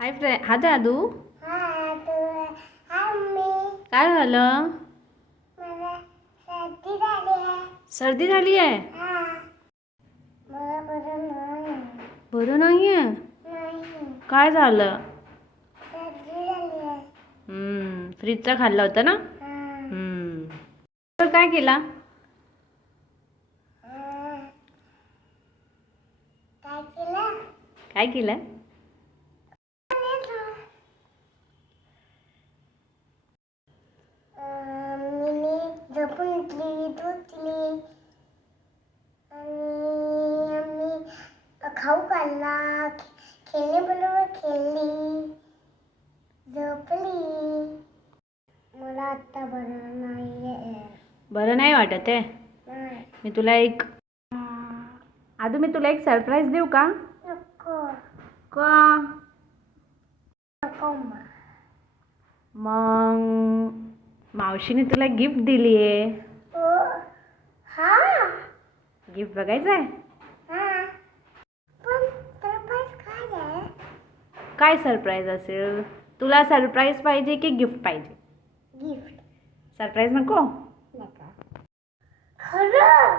Hi friend. हा दादू. काय झालं? सर्दी झाली आहे. बरं नाही आहे. काय झालं? फ्रीजचा खाल्ला होता ना. तर काय केला? काय केलं? झोपून उठली, धुतली आणि आम्ही खाऊ खाल्ला, खेळणे बरोबर खेळली, झोपली. मला आता बरं नाहीये. बरं नाही वाटत आहे. मी तुला एक सरप्राईज देऊ का? नको का? नको. मग मावशीने तुला गिफ्ट दिली आहे. हा, गिफ्ट बघायचं आहे? पण सरप्राईज काय आहे? काय सरप्राईज असेल? तुला सरप्राईज पाहिजे की गिफ्ट पाहिजे? गिफ्ट. सरप्राईज नको? खरं?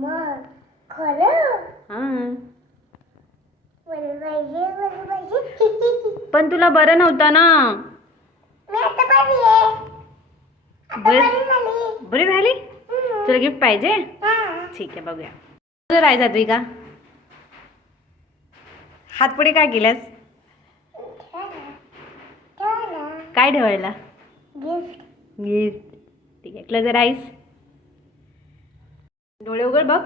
मग खरं? हां. बरं पाहिजे. पण तुला बरं नव्हतं ना. मी आता बरी आहे. बरी झाली. बरी झाली? तुला गिफ्ट पाहिजे? ठीक आहे, बघूया. तुझं राहायचं तुम्ही का? हातपुढे काय केल्यास? काय ठेवायला? गिफ्ट. गिफ्ट. ठीक आहे. Close your eyes. डोळे उघड बघ.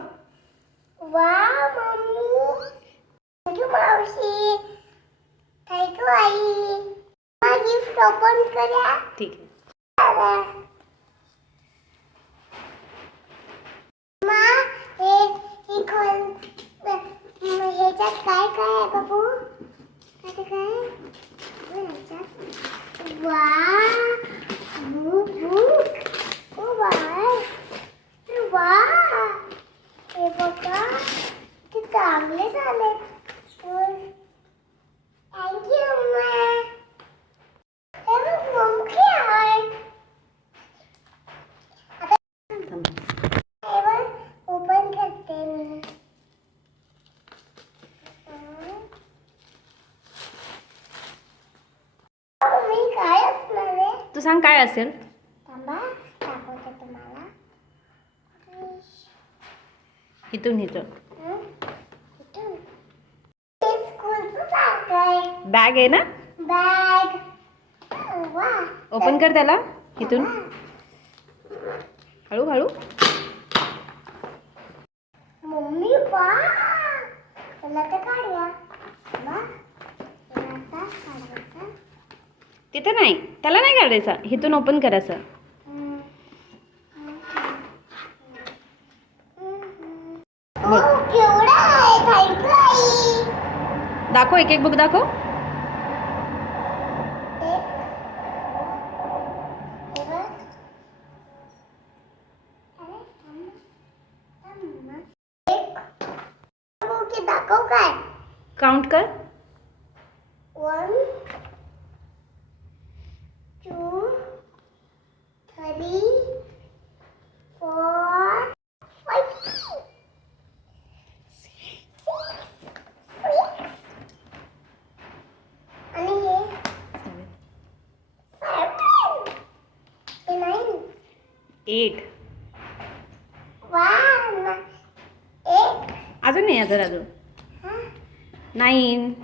वा मम्मी, थँक्यू मावशी, थँक्यू आई. गिफ्ट ओपन करूया. ठीक आहे. हे खोल. ह्याच्यात काय काय आहे बघू? वा, बुक. ओ वा, हे बघा, ते चांगले झाले. Thank you mamma. हे बघ मम्मी आहे. ओपन करते मी. मम्मी काय असणार आहे? तू सांग काय असेल? थांबा, दाखवते तुम्हाला. इथून इथून. ते स्कूलचं सारखं आहे. बॅग आहे ना? बॅग. वा. ओपन कर त्याला इथून. हळूहळू. मम्मी वा, त्याला तर काढूया. वा, त्याला आता काढायचं. तिथे नाही, त्याला नाही काढायचं. इथून ओपन करायचं. केवढा आहे. थँक्यू आई. दाखव, एक एक बुक दाखव. दाखव काय? काउंट कर. 1 2 3 4 5 आणि हे 7 9 8. वा, 8. अजून नाही, अजून 9.